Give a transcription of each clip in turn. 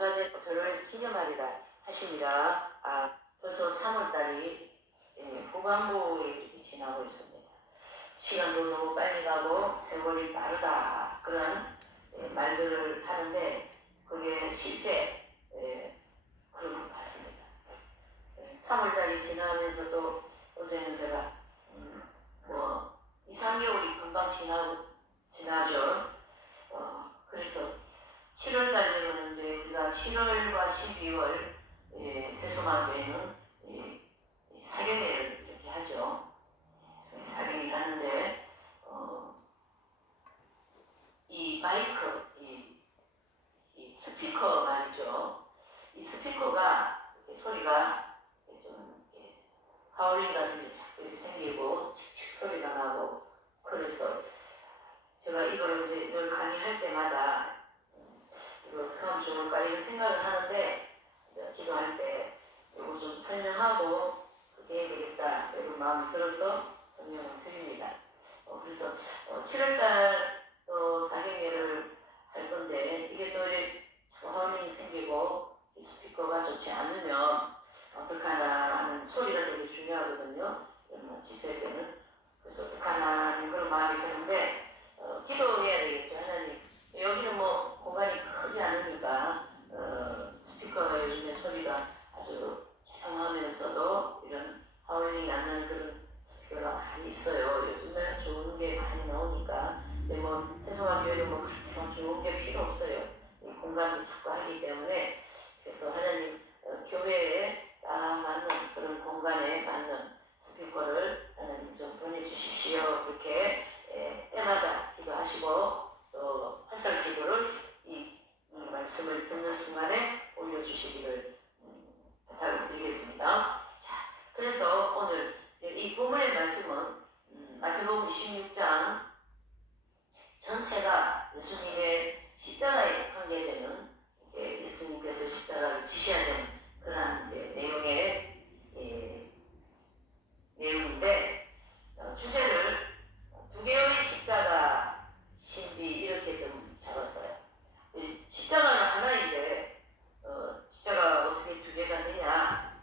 장가된 저를 기념하리라 하십니다. 벌써 3월달이 후반부에 이렇게 지나고 있습니다. 시간도 너무 빨리 가고 세월이 빠르다 그런 말들을 하는데 그게 실제 그런 것 같습니다. 3월달이 지나면서도 어제는 제가 2, 3개월이 금방 지나죠. 그래서 7월달 되면 이제 우리가 7월과 12월 세소마교회는 사경회를 이렇게 하죠. 사경회를 하는데 이 마이크, 이 스피커 말이죠. 이 스피커가 이렇게 소리가 좀 이렇게 하울링 같은 게 자꾸 생기고 칙칙 소리가 나고 그래서 제가 이걸 이제 늘 강의할 때마다 이거 어떻게 하면 좋을까 이런 생각을 하는데 이제 기도할 때 이거 좀 설명하고 그렇게 해야 되겠다 이런 마음이 들어서 설명을 드립니다. 그래서 7월달 또 사경회를 할 건데 이게 또 이렇게 하울링이 생기고 이 스피커가 좋지 않으면 어떡하나 하는 소리가 되게 중요하거든요. 집회 때는. 그래서 어떡하나 하는 그런 마음이 드는데 기도해야 되겠죠. 하나님 여기는 뭐 공간이 크지 않으니까 스피커가 요즘에 소리가 아주 조용하면서도 이런 하울링이 안 나는 그런 스피커가 많이 있어요. 요즘에 좋은 게 많이 나오니까. 근데 뭐 세송하교회는 뭐 그렇게 좋은 게 필요 없어요. 이 공간도 작고 하기 때문에. 그래서 하나님 교회에 딱 맞는 그런 공간에 맞는 스피커를 하나님 좀 보내주십시오. 이렇게 때마다 기도하시고 또 화살 기도를 이 말씀을 듣는 순간에 올려주시기를 부탁을 드리겠습니다. 자, 그래서 오늘 이 본문의 말씀은 마태복음 26장 전체가 예수님의 십자가에 관계되는 이제 예수님께서 십자가를 지셔야 되는 그런 이제 내용의 내용인데 주제를 두 개의 십자가 신비 이렇게 좀 잡았어요. 십자가는 하나인데 십자가가 어떻게 두 개가 되냐?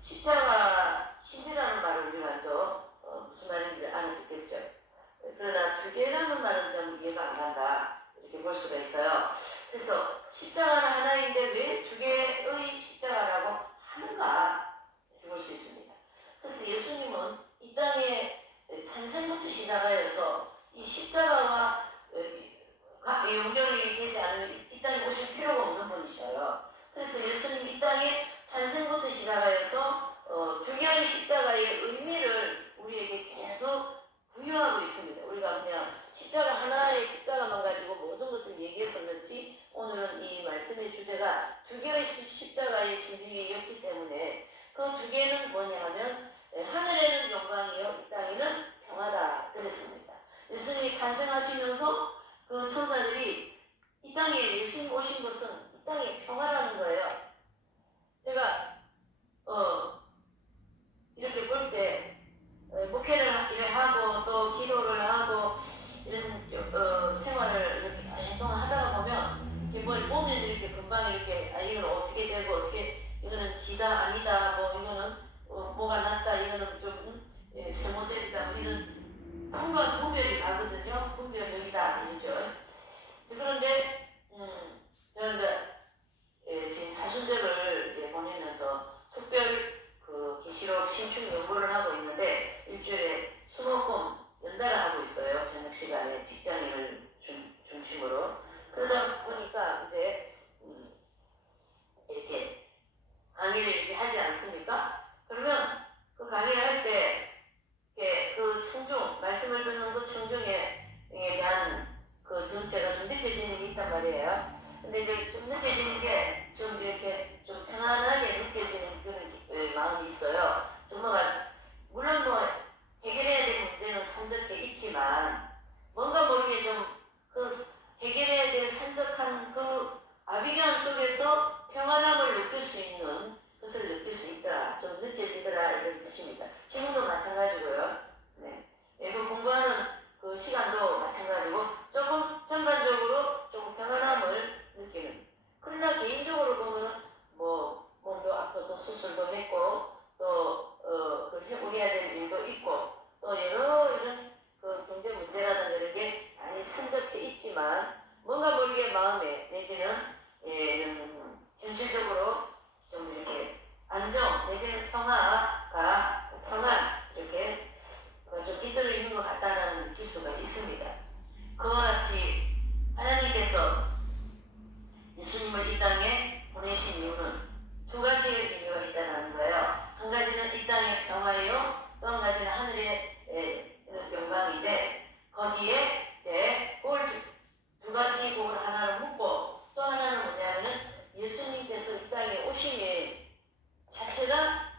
십자가 신비라는 말을 우리가 무슨 말인지 알아듣겠죠. 그러나 두 개라는 말은 좀 이해가 안 간다 이렇게 볼 수가 있어요. 그래서 십자가는 하나인데 왜 두 개의 십자가라고 하는가 이렇게 볼 수 있습니다. 그래서 예수님은 이 땅에 탄생부터 시작하여서 이 십자가와 연결이 되지 않으면 이 땅에 오실 필요가 없는 분이셔요. 그래서 예수님 이 땅에 탄생부터 시작하여서 두 개의 십자가의 의미를 우리에게 계속 부여하고 있습니다. 우리가 그냥 십자가 하나의 십자가만 가지고 모든 것을 얘기했었는지 오늘은 이 말씀의 주제가 두 개의 십자가의 신비였기 때문에 그 두 개는 뭐냐 하면 하늘에는 영광이요 이 땅에는 평화다 그랬습니다. 예수님이 탄생하시면서 그 천사들이 이 땅에 예수님 오신 것은 이 땅에 평화라는 거예요. 제가 이렇게 볼 때 목회를 하고 또 기도를 하고 이런 생활을 이렇게 오랫동안 하다가 보면 뭘 보면 이렇게 금방 이렇게 이건 어떻게 되고 어떻게 이거는 기다 아니다 뭐 이거는 뭐가 낫다 이거는 좀 세모젤이다 뭐 이런 분명 분별이 가거든요. 분별력이다 이러죠. 그런데 제가 이제 지금 사순절을 이제 보내면서 특별 그 계시록 신축 연구를 하고 있는데 일주일에 20건 연달아 하고 있어요. 저녁 시간에 직장인을 중심으로. 그러다 보니까 이제 이렇게 강의를 이렇게 하지 않습니까? 그러면 그 강의를 할 때 그 청중 말씀을 듣는 그 청중에 대한 그 전체가 좀 느껴지는 게 있단 말이에요. 근데 이제 좀 느껴지는 게 좀 이렇게 좀 편안하게 느껴지는 그런 마음이 있어요. 정말 물론 뭐 해결해야 될 문제는 산적해 있지만 뭔가 모르게 좀 그 해결해야 될 산적한 그 아비규환 속에서 평안함을 느낄 수 있는 것을 느낄 수 있더라, 좀 느껴지더라 이런 뜻입니다. 지금도 마찬가지고요. 네, 그 공부하는 그 시간도 마찬가지고 조금 전반적으로 조금 평안함을 느끼는. 그러나 개인적으로 아파서 수술도 했고 또 그 회복해야 될 일도 있고 또 여러 이런 그 경제 문제라든가 이런 게 많이 산적해 있지만 뭔가 모르게 마음에 내지는 이런 현실적으로 좀 이렇게 안정 내지는 평안 이렇게 좀 깃들어 있는 것 같다는 느낄 수가 있습니다. 그와 같이 하나님께서 예수님을 이 땅에 보내신 이유는 두 가지의 의미가 있다는 거예요. 한 가지는 이 땅의 평화예요. 또 한 가지는 하늘의 영광인데 거기에 이제 두 가지 곡을 하나를 묶고 또 하나는 뭐냐면은 예수님께서 이 땅에 오심의 자체가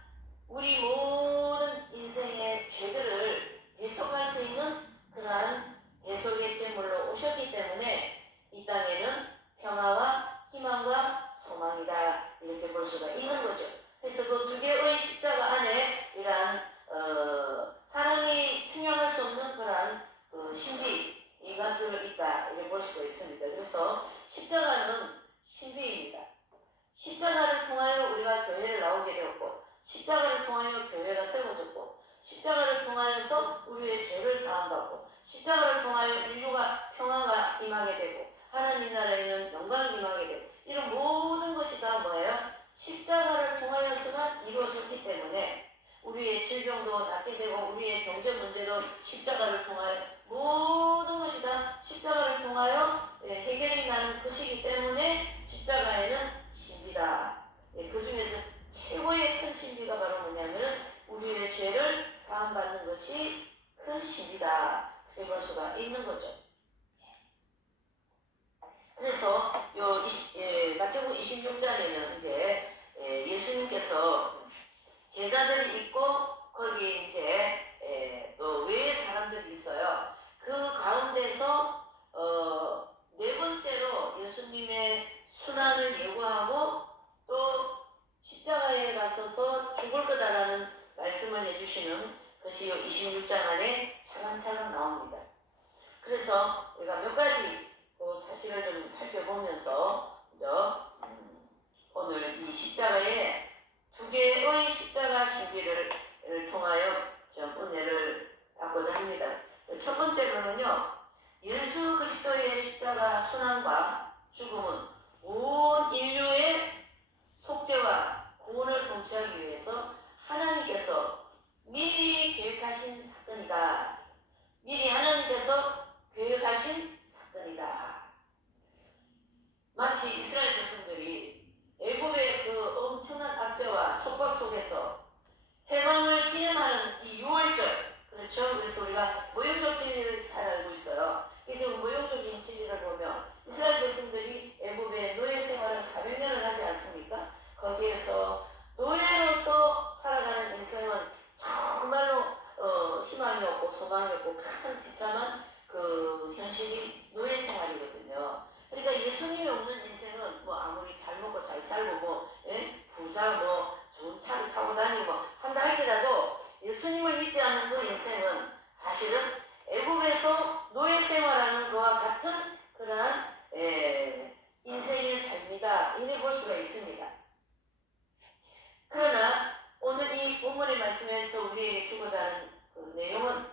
우리 모든 인생의 죄들을 대속할 수 있는 그러한 대속의 제물로 오셨기 때문에 이 땅에는 평화와 희망과 소망이다 이렇게 볼 수가 있는 거죠. 그래서 그 두 개의 십자가 안에 이러한 사람이 측량할 수 없는 그러한 신비가 들어있다 이렇게 볼 수가 있습니다. 그래서 십자가는 신비입니다. 십자가를 통하여 우리가 교회를 나오게 되었고 십자가를 통하여 교회가 세워졌고 십자가를 통하여서 우리의 죄를 사함받고 십자가를 통하여 인류가 평화가 임하게 되고 하나님 나라에는 영광이 임하게 되고 이런 모든 것이 다 뭐예요? 십자가를 통하여서만 이루어졌기 때문에 우리의 질병도 낫게 되고 우리의 경제 문제도 십자가를 통하여 모든 것이 다 십자가를 통하여 해결이 나는 것이기 때문에 십자가에는 신비다. 그 중에서 최고의 큰 신비가 바로 뭐냐면 우리의 죄를 사함받는 것이 큰 신비다. 그렇게 볼 수가 있는 거죠. 그래서 마태복음 26장에는 이제 예수님께서 제자들이 있고 거기에 이제 또 외의 사람들이 있어요. 그 가운데서 네 번째로 예수님의 순환을 예고하고 또 십자가에 가서서 죽을 거다라는 말씀을 해주시는 것이 26장 안에 차근차근 나옵니다. 그래서 우리가 몇 가지 사실을 좀 살펴보면서 오늘 이 십자가에 두 개의 십자가 신비를 통하여 좀 은혜를 받고자 합니다. 첫 번째로는요, 예수 그리스도의 십자가 순환과 죽음은 온 인류의 속죄와 구원을 성취하기 위해서 하나님께서 미리 계획하신 사건이다. 미리 하나님께서 계획하신 사건이다. 마치 이스라엘 백성들이 애굽의 그 엄청난 압제와 속박 속에서 해방을 기념하는 이 6월절, 그렇죠? 그래서 우리가 모형적 진리를 잘 알고 있어요. 그 모형적인 진리를 보면 이스라엘 백성들이 애굽의 노예 생활을 400년을 하지 않습니까? 거기에서 노예로서 살아가는 인생은 정말로 희망이 없고 소망이 없고 가장 비참한 그 현실이 노예 생활이거든요. 그러니까 예수님이 없는 인생은 뭐 아무리 잘 먹고 잘 살고 부자 좋은 차를 타고 다니고 한다 할지라도 예수님을 믿지 않는 그 인생은 사실은 애굽에서 노예 생활하는 것과 같은 그러한 인생의 삶이다 이래 볼 수가 있습니다. 그러나 오늘 이 본문의 말씀에서 우리에게 주고자 하는 그 내용은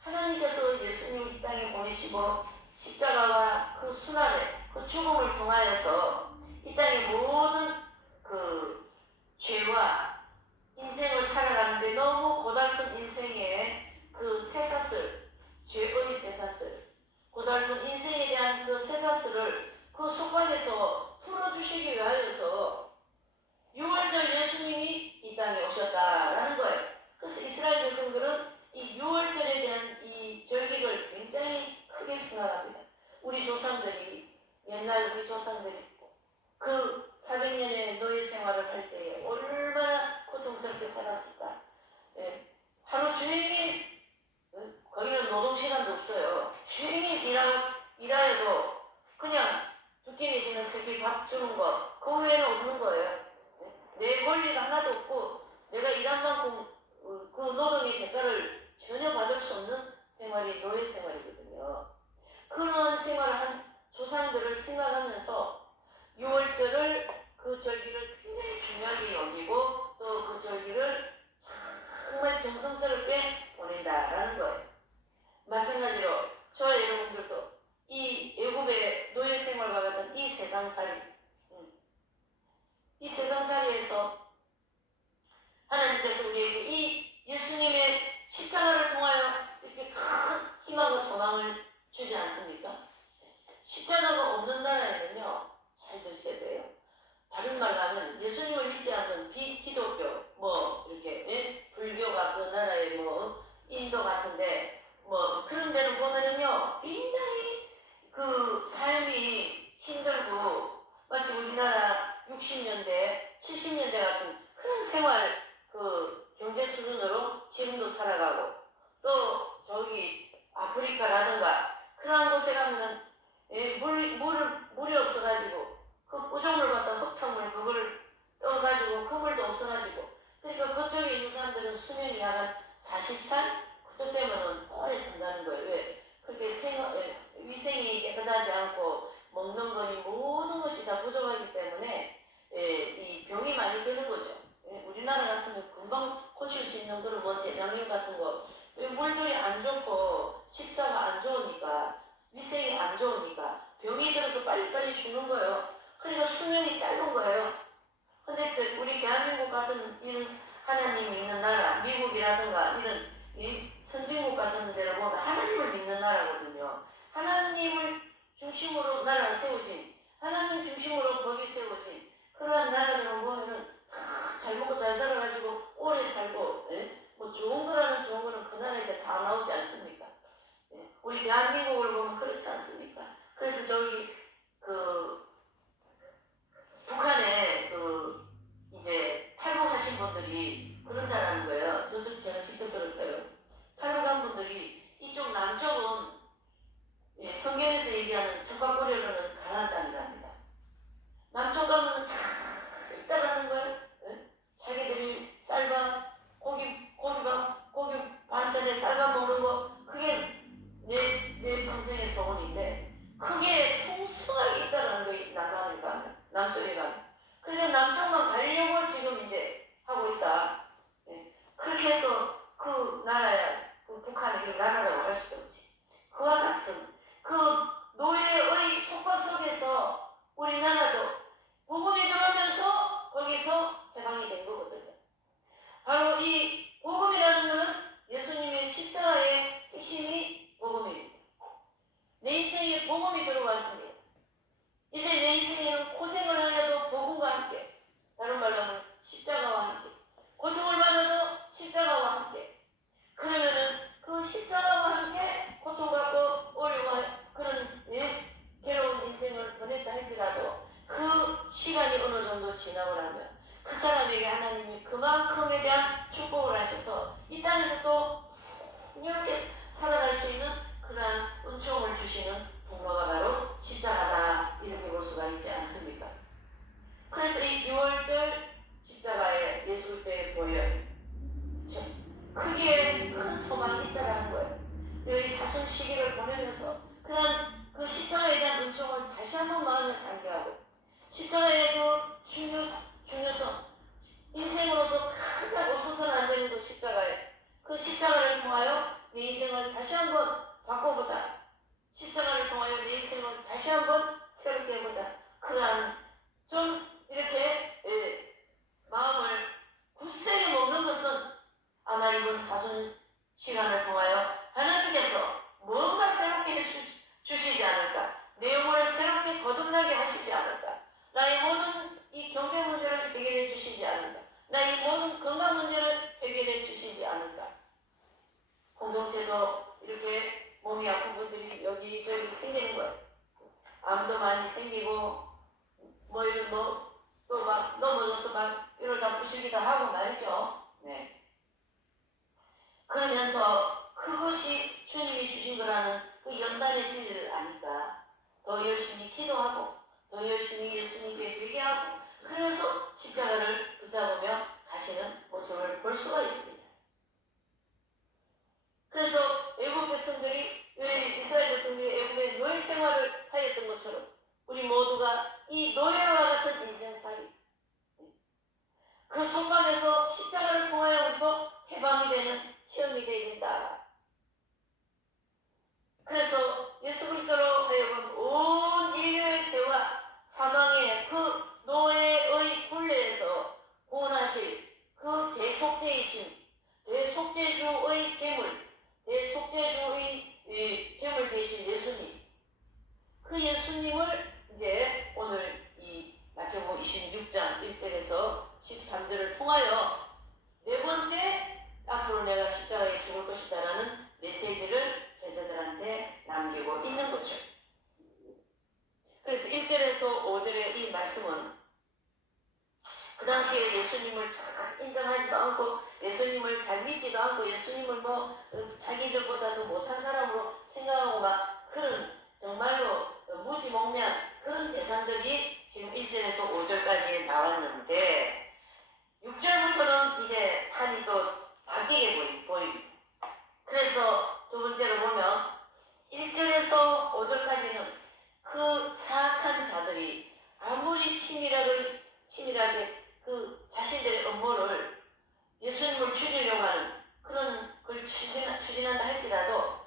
하나님께서 예수님을 이 땅에 보내시고 십자가와 그 순환을 그 죽음을 통하여서 이 땅의 모든 그 죄와 인생을 살아가는데 너무 고달픈 인생의 그 쇠사슬, 죄의 쇠사슬, 고달픈 인생에 대한 그 쇠사슬을 그 속박에서 풀어주시기 위하여서 6월절 예수님이 이 땅에 오셨다라는 거예요. 그래서 이스라엘 백성들은 이 6월절에 대한 이 절기를 굉장히 크게 생각합니다. 우리 조상들이 옛날 우리 조상들이 그 400년의 노예 생활을 할 때에 얼마나 고통스럽게 살았을까. 하루 종일 거기는 노동시간도 없어요. 종일 일하여도 그냥 두 끼 내지는 세 끼 밥 주는 거 그 외에는 없는 거예요. 내 권리가 하나도 없고 내가 일한 만큼 그 노동의 대가를 전혀 받을 수 없는 생활이 노예 생활이거든요. 그런 생활을 한 조상들을 생각하면서 6월절을 그 절기를 굉장히 중요하게 여기고 이 세상살이에서 하나님께서 우리에게 이 예수님의 십자가를 통하여 이렇게 큰 희망과 소망을 주지 않습니까? 십자가가 없는 나라에는요, 잘 드셔야 돼요. 다른 말로 하면 예수님을 믿지 않는 비기독교, 이렇게, 예? 불교가 그 나라의 인도 같은데, 그런 데는 보면은요, 굉장히 그 삶이 힘들고, 마치 우리나라 60년대, 70년대 같은 그런 생활, 그 경제 수준으로 지금도 살아가고, 또 저기 아프리카라든가 그러한 곳에 가면은 물이 없어가지고 그 우정물 같은 흙탕물 그거를 떠가지고 그 물도 없어가지고, 그러니까 그쪽에 있는 사람들은 수명이 한 40살 그쪽 되면은 오래 산다는 거예요. 왜? 그렇게 위생이 깨끗하지 않고 먹는 거니 모든 것이 다 부족하기 때문에 이 병이 많이 드는 거죠. 우리나라 같으면 금방 고칠 수 있는 그런 대장염 같은 거, 물들이 안 좋고 식사가 안 좋으니까, 위생이 안 좋으니까 병이 들어서 빨리빨리 죽는 거예요. 그러니까 수명이 짧은 거예요. 근데 우리 대한민국 같은 이런 하나님이 있는 나라, 미국이라든가 이런 이 선진국 같은 데를 보면 하나님을 믿는 나라거든요. 하나님을 중심으로 나라가 세워진, 하나님 중심으로 법이 세워진 그러한 나라들을 보면은 잘 먹고 잘 살아가지고 오래 살고, 좋은 거라는 좋은 거는 그 나라에서 다 나오지 않습니까? 우리 대한민국을 보면 그렇지 않습니까? 그래서 저기 북한에 이제 탈북하신 분들이 그런다라는 거예요. 제가 직접 들었어요. 탈북한 분들이 이쪽 남쪽은 성경에서 얘기하는 적과고려로는 가나안 땅이랍니다. 남쪽 가면 다 있다라는 거예요. 자기들이 쌀밥, 고기 반찬에 쌀밥 먹는 거, 그게 내 평생의 소원인데, 그게 풍성하게 있다라는 거예요. 남한을 가면, 남쪽에 가면. 그러니까 남쪽만 가려고 지금 이제 하고 있다. 그렇게 해서 그 나라야, 그 북한이 나라라고 할 수도 없지. 그와 같은 그 노예의 속박 속에서 우리나라도 복음이 들어오면서 거기서 해방이 된 거거든요. 바로 이 복음이라는 것은 예수님의 십자가의 핵심이 복음입니다. 내 인생에 복음이 들어왔습니다. 이제 내 인생에는 고생을 하여도 복음과 함께, 다른 말로 하면 십자가와 함께, 고통을 받아도 십자가와 함께, 그러면은 그 십자가와 함께 고통받고 어려워 그런 괴로운 인생을 보냈다 할지라도 그 시간이 어느 정도 지나고 나면 그 사람에게 하나님이 그만큼에 대한 축복을 하셔서 이 땅에서 또 이렇게 살아갈 수 있는 그러한 은총을 주시는 분모가 바로 십자가다, 이렇게 볼 수가 있지 않습니까? 그래서 이 6월절 십자가에 예수 때 보여요. 크게 큰 소망이 있다라는 거예요. 그리고 이 사순 시기를 보내면서 그런 그 십자가에 대한 은총을 다시 한번 마음에 상기하고, 십자가의 그 중요성, 인생으로서 가장 없어서는 안 되는 그 십자가에, 그 십자가를 통하여 내 인생을 다시 한번 바꿔보자. 십자가를 통하여 내 인생을 다시 한번 새롭게 해보자. 그러한 좀 이렇게 마음을 굳세게 먹는 것은 아마 이번 사순 시간을 통하여 하나님께서 뭔가 새롭게 해주시지 않을까, 내 영혼을 새롭게 거듭나게 하시지 않을까, 나의 모든 이 경제 문제를 해결해 주시지 않을까, 나의 모든 건강 문제를 해결해 주시지 않을까. 공동체도 이렇게 몸이 아픈 분들이 여기저기 생기는 거예요. 암도 많이 생기고 또 막 넘어져서 막 이러다 부시기도 하고 말이죠. 네. 그러면서 그것이 주님이 주신 거라는 그 연단의 진리를 아니까 더 열심히 기도하고 더 열심히 예수님께 회개하고, 그러면서 십자가를 붙잡으며 가시는 모습을 볼 수가 있습니다. 그래서 애국 백성들이, 이스라엘 백성들이 애국의 노예 생활을 하였던 것처럼 우리 모두가 이 노예와 같은 인생살이, 그 속박에서 십자가를 통하여 우리도 해방이 되는 체험이 되어야 된다. 그래서 예수 그리스도로 하여금 온 인류의 죄와 사망의 그 노예의 굴레 그리고 26장 1절에서 13절을 통하여 네 번째 앞으로 내가 십자가에 죽을 것이다 라는 메시지를 제자들한테 남기고 있는 거죠. 그래서 1절에서 5절의 이 말씀은 그 당시에 예수님을 잘 인정하지도 않고 예수님을 잘 믿지도 않고 예수님을 뭐 자기들보다도 못한 사람으로 생각하고 막 그런 정말로 무지몽매한 그런 대상들이 지금 1절에서 5절까지 나왔는데 6절부터는 이게 판이 또 바뀌게 보입니다. 그래서 두 번째로 보면 1절에서 5절까지는 그 사악한 자들이 아무리 치밀하게 그 자신들의 업무를 예수님을 죽이려고 하는 그런 걸 추진한다 할지라도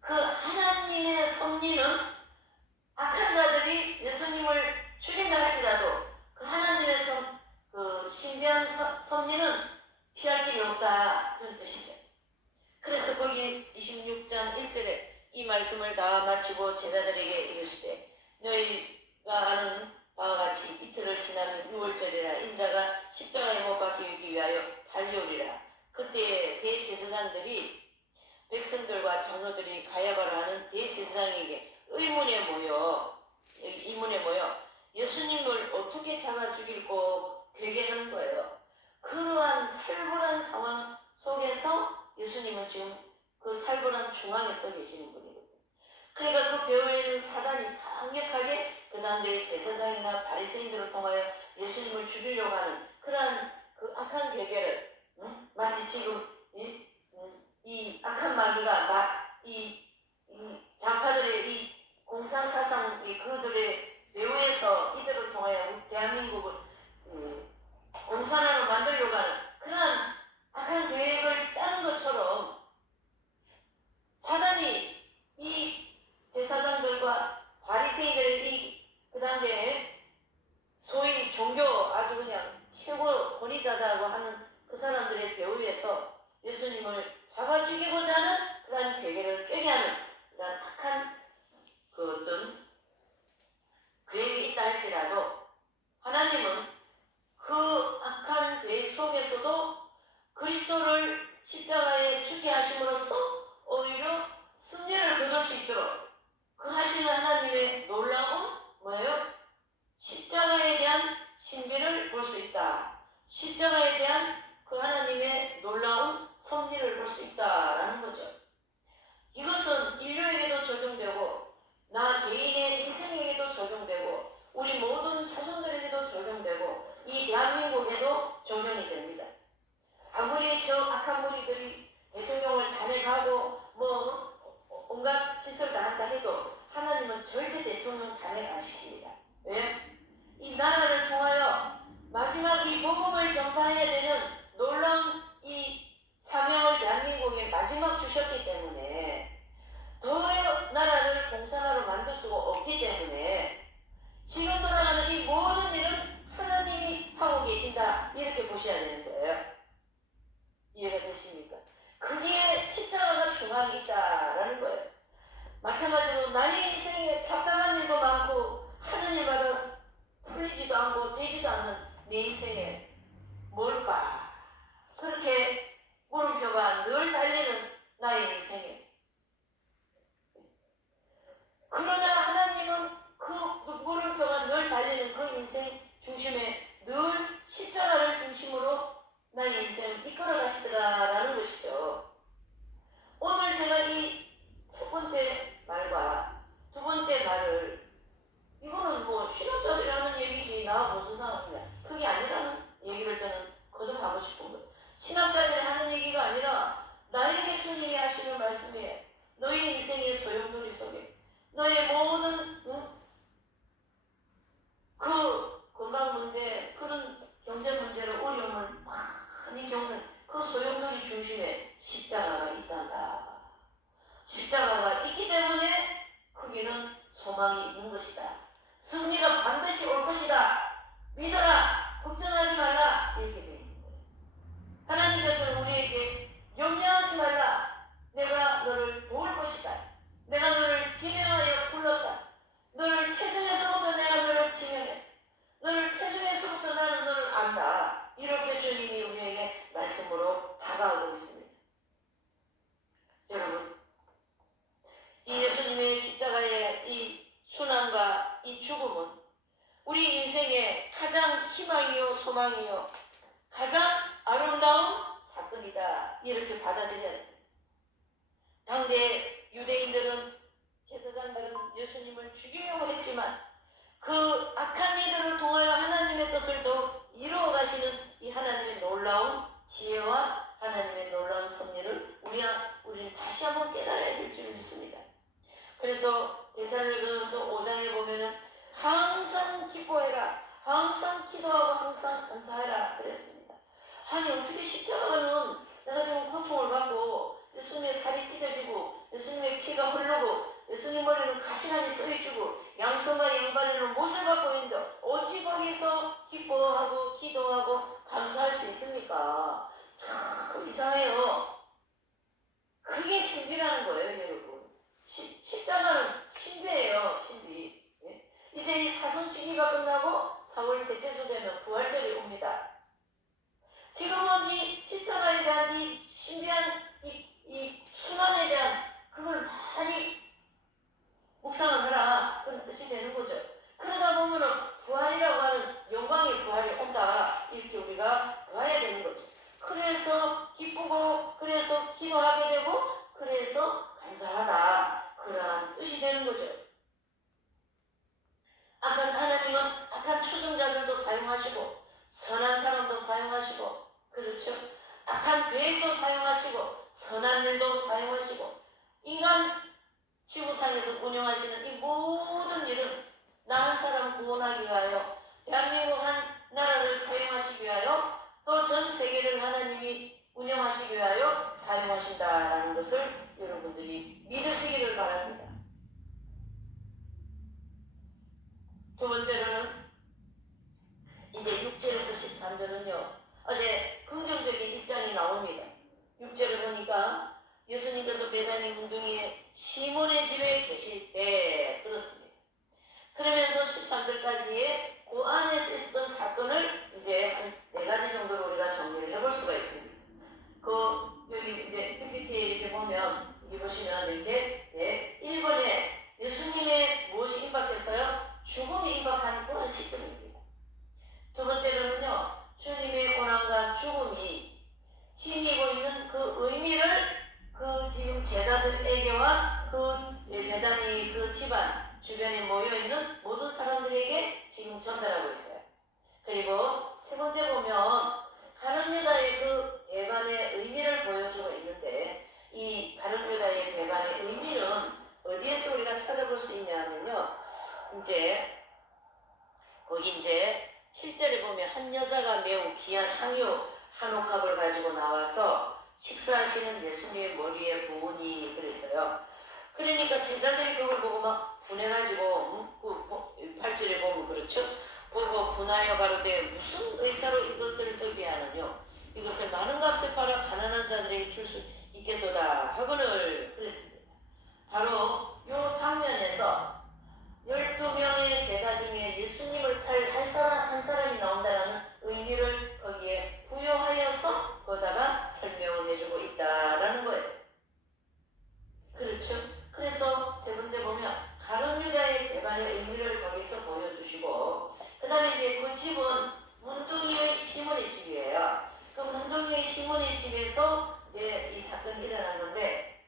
그 하나님의 섭리는 악한 자들이 예수님을 죽인다 할지라도 그 하나님의 그 신비한 섭리는 피할 길이 없다 그런 뜻이죠. 그래서 거기 26장 1절에 이 말씀을 다 마치고 제자들에게 이르시되 너희가 아는 바와 같이 이틀을 지나면 6월절이라 인자가 십자가에 못 박히기 위하여 팔리오리라. 그때 대제사장들이 백성들과 장로들이 가야바라 하는 대제사장에게 이문에 모여 예수님을 어떻게 잡아 죽일고 괴계하는 거예요. 그러한 살벌한 상황 속에서 예수님은 지금 그 살벌한 중앙에 서 계시는 분이거든요. 그러니까 그 배후에는 사단이 강력하게 그 당대의 제사장이나 바리새인들을 통하여 예수님을 죽이려고 하는 그러한 그 악한 괴계를 마치 지금 이 악한 마귀가 이 좌파들의 이 공산사상 그들의 배후에서 이들을 통하여 대한민국을 공산화로 만들려고 하는 그러한 악한 계획을 짜는 것처럼 사단이 이 제사장들과 바리새인들의 그 당대에 소위 종교 아주 그냥 최고 권위자다고 하는 그 사람들의 배후에서 예수님을 잡아 죽이고자 하는 그러한 계획을 꾀게하는 그러한 악한 그 어떤 계획이 있다 할지라도 하나님은 그 악한 계획 속에서도 그리스도를 십자가에 죽게 하심으로써 오히려 승리를 거둘 수 있도록 그 하시는 하나님의 놀라운 뭐예요? 십자가에 대한 신비를 볼 수 있다. 십자가에 대한 그 하나님의 놀라운 섭리를 볼 수 있다라는 거죠. 이것은 인류에게도 적용되고 나 개인의 인생에게도 적용되고 우리 모든 자손들에게도 적용되고 이 대한민국에도 적용이 됩니다. 아무리 저 악한 무리들이 대통령을 탄핵하고 뭐 온갖 짓을 다 한다 해도 하나님은 절대 대통령 탄핵 안 시킵니다. 왜? 이 나라를 통하여 마지막 이 복음을 전파해야 되는 놀라운 이 사명을 대한민국에 마지막 주셨기 때문에 더 나라를 공산화로 만들 수가 없기 때문에 지금 돌아가는 이 모든 일은 하나님이 하고 계신다 이렇게 보셔야 되는 거예요. 이해가 되십니까? 그게 십자가가 중앙에 있다라는 거예요. 마찬가지로 나의 인생에 답답한 일도 많고 하는 일마다 풀리지도 않고 되지도 않는 내 인생에 뭘까? 그렇게 물음표가 늘 달리는 나의 인생에 그러나 하나님은 그 물음표가 늘 달리는 그 인생 중심에 늘 십자가를 중심으로 나의 인생을 이끌어 가시더라라는 것이죠. 오늘 제가 이 첫 번째 말과 두 번째 말을 이거는 뭐 신학자들이 하는 얘기지 나 무슨 상관이냐 그게 아니라는 얘기를 저는 거듭하고 싶은 거예요. 신학자들이 하는 얘기가 아니라 나에게 주님이 하시는 말씀이에요. 너희 인생의 소용돌이 속에 너의 모든 그 건강 문제 그런 경제 문제를 어려움을 많이 겪는 그 소용돌이 중심에 십자가가 있단다. 십자가가 있기 때문에 거기는 소망이 있는 것이다. 승리가 반드시 올 것이다. 믿어라. 걱정하지 말라. 이렇게 되어 있는 거예요. 하나님께서는 우리에게 염려하지 말라. 내가 너를 도울 것이다. 내가 너를 지명하여 불렀다. 너를 태중에서부터 내가 너를 지명해. 너를 태중 소망이요 가장 아름다운 사건이다. 이렇게 받아들여야 됩니다. 당대 유대인들은 제사장들은 예수님을 죽이려고 했지만 그 악한 이들을 통하여 하나님의 뜻을 더 이루어 가시는 이 하나님의 놀라운 지혜와 하나님의 놀라운 섭리를 우리는 다시 한번 깨달아야 될 줄 믿습니다. 그래서 데살로니가서 5장에 보면은 항상 기뻐해라, 항상 기도하고 항상 감사해라 그랬습니다. 아니 어떻게 십자가는 내가 지금 고통을 받고 예수님의 살이 찢어지고 예수님의 피가 흐르고 예수님 머리는 가시관이 써있고 양손과 양발에는 못을 받고 있는데 어찌 거기서 기뻐하고 기도하고 감사할 수 있습니까? 참 이상해요. 그게 신비라는 거예요, 여러분. 십자가는 신비예요, 신비. 예? 이제 이 사순 시기가 끝나고 4월 셋째 주 되면 부활절이 옵니다. 지금은 이 십자가에 대한 이 신비한 이 순환에 대한 그걸 많이 묵상을 하라 그런 뜻이 되는 거죠. 그러다 보면은 부활이라고 하는 영광의 부활이 온다 이렇게 우리가 봐야 되는 거죠. 그래서 기쁘고 그래서 기도하게 되고 그래서 감사하다 그러한 뜻이 되는 거죠. 하나님은 악한 추종자들도 사용하시고 선한 사람도 사용하시고 그렇죠. 악한 계획도 사용하시고 선한 일도 사용하시고 인간 지구상에서 운영하시는 이 모든 일은 나 한 사람 구원하기 위하여 대한민국 한 나라를 사용하시기 위하여 또 전 세계를 하나님이 운영하시기 위하여 사용하신다라는 것을 여러분들이 믿으시기를 바랍니다. 두 번째로는 이제 6절에서 13절은요. 어제 긍정적인 입장이 나옵니다. 6절을 보니까 예수님께서 베다니 문둥이에 시몬의 집에 계실 때 그렇습니다. 그러면서 13절까지의 그 안에서 있었던 사건을 이제 한 4가지 정도로 우리가 정리를 해볼 수가 있습니다. 여기 이제 PPT에 이렇게 보면 여기 보시면 이렇게 이제 1번에 예수님의 무엇이 임박했어요? 죽음이 임박한 그런 시점입니다. 두 번째로는요. 주님의 고난과 죽음이 지니고 있는 그 의미를 그 지금 제자들에게와 그 베다니 그 집안 주변에 모여있는 모든 사람들에게 지금 전달하고 있어요. 그리고 세 번째 보면 가룟 유다의 그 배반의 의미를 보여주고 있는데 이 가룟 유다의 배반의 의미는 어디에서 우리가 찾아볼 수 있냐면요. 이제 거기 이제 7절에 보면 한 여자가 매우 귀한 향유 한 옥합을 가지고 나와서 식사하시는 예수님의 머리에 부으니 그랬어요. 그러니까 제자들이 그걸 보고 막 분해가지고 8절에 보면 그렇죠. 보고 분하여 가로되 무슨 의사로 이것을 더비하느뇨 이것을 많은 값에 팔아 가난한 자들에게 줄 수 있겠도다 하거늘 그랬습니다. 바로 이 장면에서 12명의 제자 중에 예수님을 할 사람 한 사람이 나온다는 의미를 거기에 부여하여서 거기다가 설명을 해주고 있다라는 거예요. 그렇죠? 그래서 세 번째 보면 가룟 유다의 배반의 의미를 거기서 보여주시고 그 다음에 이제 그 집은 문둥이의 시몬의 집이에요. 그 문둥이의 시몬의 집에서 이제 이 사건이 일어난 건데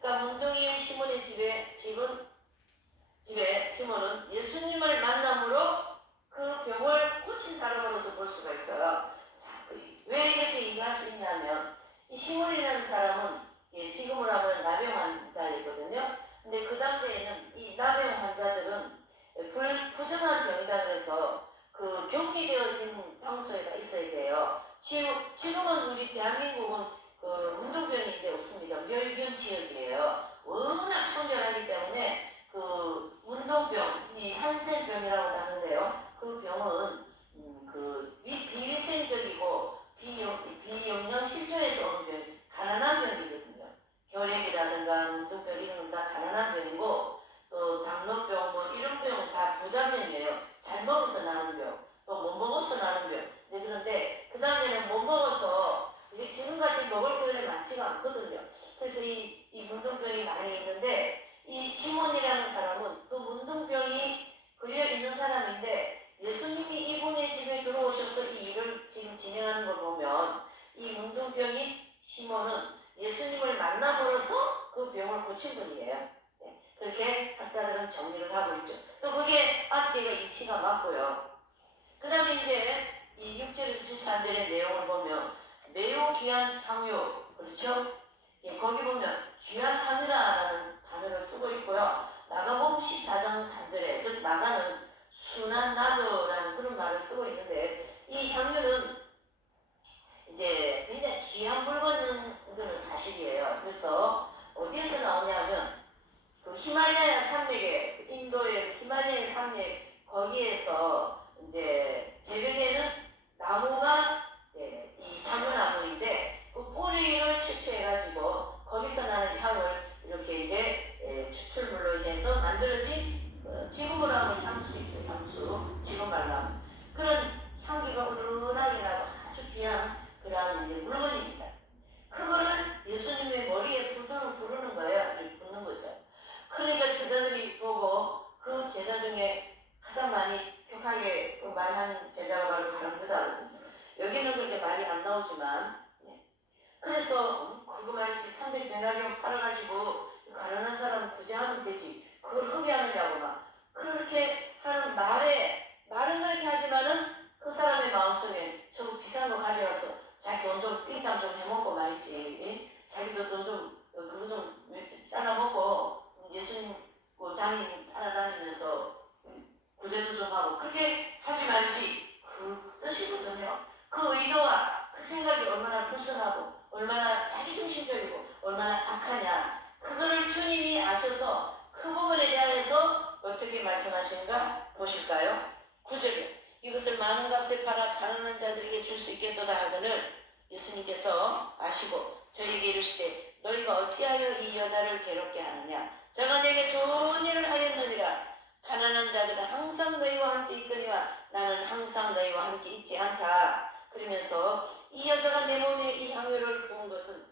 그러니까 문둥이의 시몬의 집에 시몬은 예수님을 만남으로 그 병을 고친 사람으로서 볼 수가 있어요. 자, 왜 이렇게 얘기할 수 있냐면 이 시몬이라는 사람은 지금으로 하면 나병 환자이거든요. 근데 그 당대에는 이 나병 환자들은 부정한 병이다 그래서 그 격리되어진 장소에가 있어야 돼요. 지금은 우리 대한민국은 그 문둥병이 이제 없습니다. 멸균 지역이에요. 워낙 청결하기 때문에 그 문둥병, 이 한센병이라고 하는데요. 그 병은 비위생적이고 비영양 실조에서 오는 병, 가난한 병이거든요. 결핵이라든가 문둥병 이런 건 다 가난한 병이고 또 당뇨병 뭐 이런 병은 다 부자병이에요. 잘 먹어서 나는 병, 또 못 먹어서 나는 병. 네, 그런데 그 다음에는 못 먹어서 이게 지금같이 먹을 겨울이 많지가 않거든요. 그래서 이 문둥병이 많이 있는데 이 시몬이라는 사람은 그 문둥병이 걸려 있는 사람인데 예수님이 이분의 집에 들어오셔서 이 일을 병을 고친 분이에요. 네. 그렇게 학자들은 정리를 하고 있죠. 또 그게 앞뒤가 이치가 맞고요. 그 다음에 이제 이 6절에서 13절의 내용을 보면 매우 귀한 향유, 그렇죠? 예, 거기 보면 귀한 향유라는 단어를 쓰고 있고요. 마가복음 14장 3절에 즉 나가는 순한 나드라는 그런 말을 쓰고 있는데 이 향유는 이제 굉장히 귀한 물건인 것은 사실이에요. 그래서 어디에서 나오냐면 그 히말라야 산맥에 인도의 히말라야 산맥 거기에서 이제 제백에는 나무가 이제 이 향유나무인데 그 뿌리를 채취해가지고 거기서 나는 향을 이렇게 이제 추출물로 해서 만들어진 지금으로 하면 향수이죠. 향수 지금 말로 그런 향기가 은은하게 나고 아주 귀한 그런 이제 물건입니다. 그거를 예수님의 머리에 부르는 거예요. 이렇게 붓는 거죠. 그러니까 제자들이 보고 그 제자 중에 가장 많이 격하게 말한 제자가 바로 가룟유다거든요. 여기는 그렇게 말이 안 나오지만 그래서 그거 말이지 300데나리온 팔아가지고 가난한 사람 구제하면 되지 그걸 흡입하느냐고 막 그렇게 하는 말은 그렇게 하지만은 그 사람의 마음속에 저거 비싼 거 가져가서 자기 돈 좀 삥땅 좀 해먹고 말이지 자기도 돈 좀 그거 좀 짜나 먹고 예수님 당연히 따라다니면서 구제도 좀 하고 그렇게 하지 말지 그 뜻이거든요. 그 의도와 그 생각이 얼마나 불순하고 얼마나 자기중심적이고 얼마나 악하냐 그거를 주님이 아셔서 그 부분에 대해서 어떻게 말씀하시는가 보실까요? 9절 이것을 많은 값에 팔아 가난한 자들에게 줄 수 있겠도다 하거늘 예수님께서 아시고 저에게 이르시되 너희가 어찌하여 이 여자를 괴롭게 하느냐 저가 내게 좋은 일을 하였느니라 가난한 자들은 항상 너희와 함께 있거니와 나는 항상 너희와 함께 있지 않다. 그러면서 이 여자가 내 몸에 이 향유를 부은 것은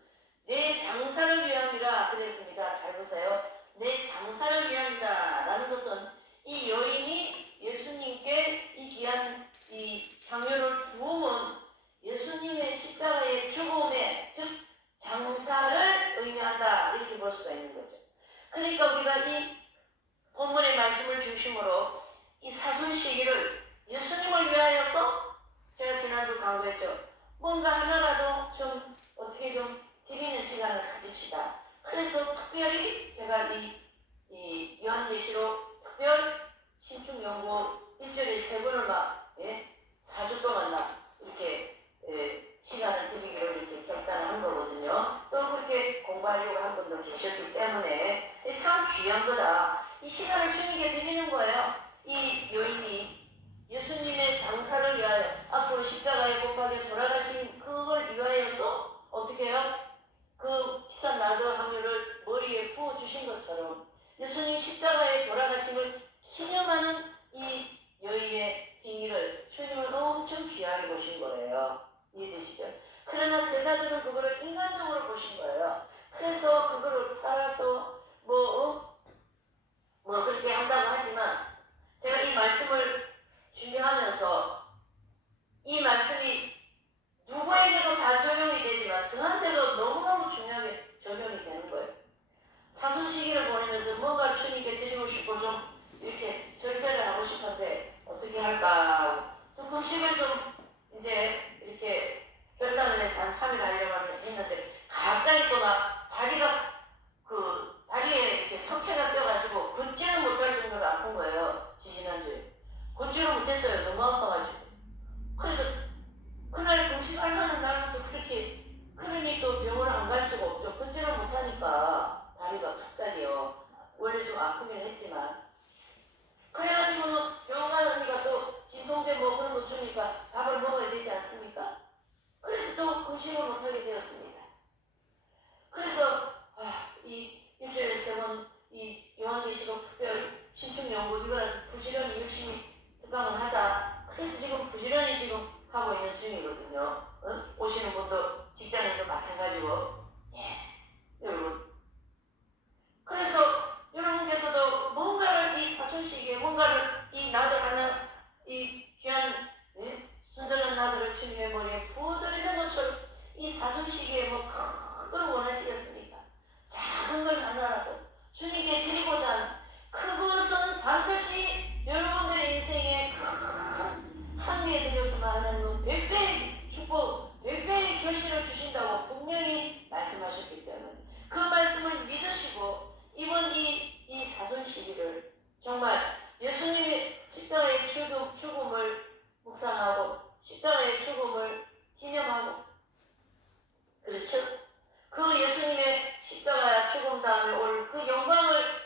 내 장사를 위함이라 그랬습니다. 잘 보세요. 내 장사를 위함이다 라는 것은 이 여인이 예수님께 이 귀한 이 향유를 부음은 예수님의 십자가의 죽음에 즉 장사를 의미한다 이렇게 볼 수가 있는 거죠. 그러니까 우리가 이 본문의 말씀을 중심으로 이 사순시기를 예수님을 위하여서 제가 지난주 강조했죠. 뭔가 하나라도 좀 어떻게 좀 드리는 시간을 가집시다. 그래서 특별히 제가 이 요한계시록 특별 신축연구 일주일에 3번을 막 4주 동안 막 이렇게 시간을 드리기로 이렇게 결단한 거거든요. 또 그렇게 공부하려고 한 분도 계셨기 때문에 참 귀한 거다. 이 시간을 주님께 드리는 거예요. 이 여인이 예수님의 장사를 위하여 앞으로 십자가에 못 박혀 돌아가신 그걸 위하여서 어떻게 해요? 그 비싼 나드 향유를 머리에 부어주신 것처럼 예수님 십자가에 돌아가심을 기념하는 이 여인의 행위를 주님은 엄청 귀하게 보신 거예요. 이해되시죠? 그러나 제자들은 그거를 인간적으로 보신 거예요. 그래서 그거를 팔아서 뭐 그렇게 한다고 하지만 제가 이 말씀을 준비하면서 이 말씀이 누구에게도 다 적용이 되지만 저한테도 너무너무 중요하게 적용이 되는 거예요. 사순시기를 보내면서 뭔가 주님께 드리고 싶고 좀 이렇게 절제를 하고 싶은데 어떻게 할까 또 금식을 좀 이제 이렇게 결단을 해서 한 3일 하려고 했는데 갑자기 또 막 다리에 이렇게 석회가 껴가지고 걷지를 못할 정도로 아픈 거예요. 지지난주에 걷지를 못했어요. 너무 아파가지고. 그래서 그날 금식하려는 날부터 그러니 또 병원을 안 갈 수가 없죠. 걷지를 못하니까 다리가 갑자기요. 원래 좀 아프긴 했지만 그래가지고는 병원 가니까 또 진통제 뭐 그런 거 주니까 밥을 먹어야 되지 않습니까? 그래서 또 금식을 못하게 되었습니다. 그래서 이 일주일에 3번 이 요한계시록 특별 신축연구 이걸 부지런히 열심히 특강을 하자. 그래서 지금 부지런히 지금 하고 있는 중이거든요. 오시는 분도 직장인도 마찬가지고 여러분. 그래서 여러분께서도 뭔가를 이 사순시기에 뭔가를 이 나드하는 이 귀한 순전한 나드를 주님의 머리에 부어드리는 것처럼 이 사순시기에 뭐 큰 걸 원하시겠습니까? 작은 걸 하나라도 된다면 그 말씀을 믿으시고 이번 이 사순 시기를 정말 예수님의 십자가의 죽음을 묵상하고 십자가의 죽음을 기념하고 그렇죠? 그 예수님의 십자가 죽음 다음에 올 그 영광을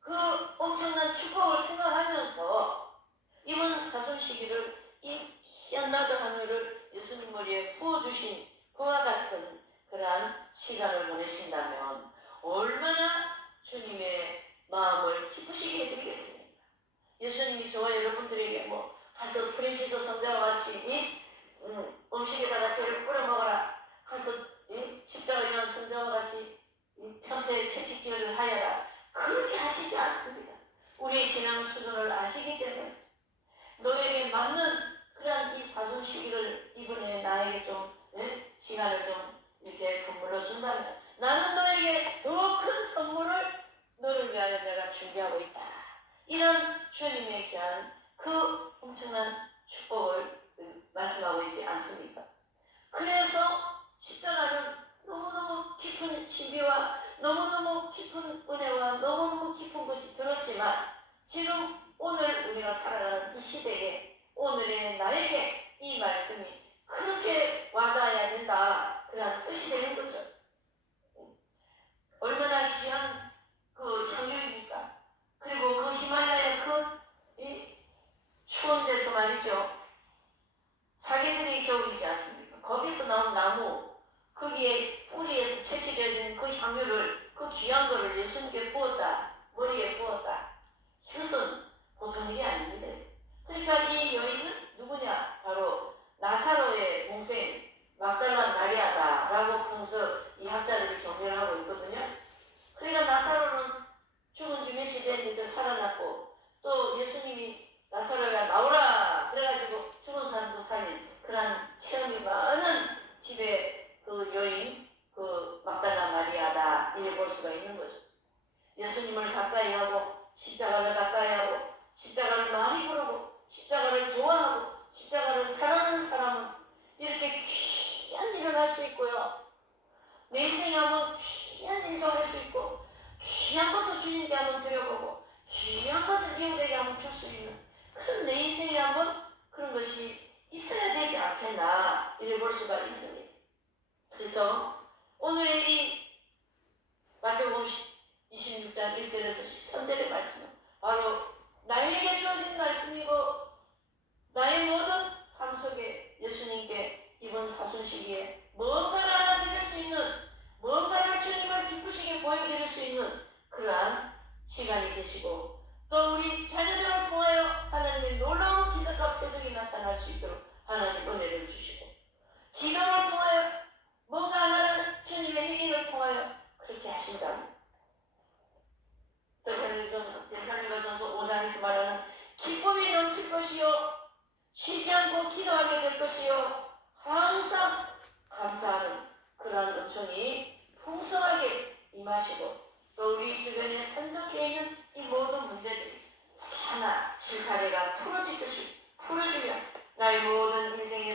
그 엄청난 축복을 생각하면서 이번 사순 시기를 이 귀한 나드 하늘을 예수님 머리에 부어주신 그와 같은 그러한 시간을 보내신다면 얼마나 주님의 마음을 기쁘시게 해드리겠습니까? 예수님이 저와 여러분들에게 뭐 가서 프란시스 성자와 같이 음식에다가 죄를 뿌려 먹어라, 가서 십자가 요한 성자와 같이 편태 채찍질을 하여라, 그렇게 하시지 않습니다. 우리의 신앙 수준을 아시기 때문에 너에게 맞는 그런 이 사순 시기를 이번에 나에게 좀 시간을 좀 이렇게 선물로 준다면 나는 너에게 더 큰 선물을 너를 위하여 내가 준비하고 있다. 이런 주님의 귀한 그 엄청난 축복을 말씀하고 있지 않습니까? 그래서 십자가는 너무너무 깊은 신비와 너무너무 깊은 은혜와 너무너무 깊은 것이 들었지만 지금 오늘 우리가 살아가는 이 시대에 오늘의 나에게 이 말씀이 그렇게 와닿아야 된다, 그런 뜻이 되는 거죠. 얼마나 귀한 그 향유입니까? 그리고 그 히말라야 그 추운 데서 말이죠, 사계절이 겨울이지 않습니까? 거기서 나온 나무, 거기에 뿌리에서 채취되어진 그 향유를, 그 귀한 거를 예수님께 부었다, 머리에 부었다. 이것은 보통 일이 아닙니다. 그러니까 이 여인은 누구냐? 바로 나사로의 동생 막달라 마리아다라고 평소 이 학자들이 정리를 하고 있거든요. 그러니까 나사로는 죽은 지 며칠 됐는데 살아났고, 또 예수님이 나사로야 나오라 그래가지고 죽은 사람도 살린 그런 체험이 많은 집에 그 여인 그 막달라 마리아다, 이래 볼 수가 있는 거죠. 예수님을 가까이 하고 십자가를 가까이 하고 십자가를 많이 부르고 십자가를 좋아하고 십자가를 사랑하는 사람은 이렇게 귀한 일을 할 수 있고요, 내 인생에 한번 귀한 일도 할 수 있고 귀한 것도 주님께 한번 드려보고 귀한 것을 이웃에게 한번 줄 수 있는 그런 내 인생에 한번 그런 것이 있어야 되지 않겠나, 이래 볼 수가 있습니다. 그래서 오늘의 이 마태복음 26장 1절에서 13절의 말씀은 바로 나에게 주어진 말씀이고 나의 모든 삶 속에 예수님께 이번 사순 시기에 뭔가를 알아드릴 수 있는, 뭔가를 주님을 기쁘시게 보여드릴 수 있는 그러한 시간이 되시고, 또 우리 자녀들을 통하여 하나님의 놀라운 기적과 표적이 나타날 수 있도록 하나님 은혜를 주시고, 기도를 통하여 뭔가 하나를 주님의 행위를 통하여 그렇게 하신다면 데살로니가전서 5장에서 말하는 기쁨이 넘칠 것이요 쉬지 않고 기도하게 될 것이요 항상 감사하는 그러한 은총이 풍성하게 임하시고, 또 우리 주변에 산적해 있는 이 모든 문제들이 하나 실타래가 풀어지듯이 풀어지며 나의 모든 인생의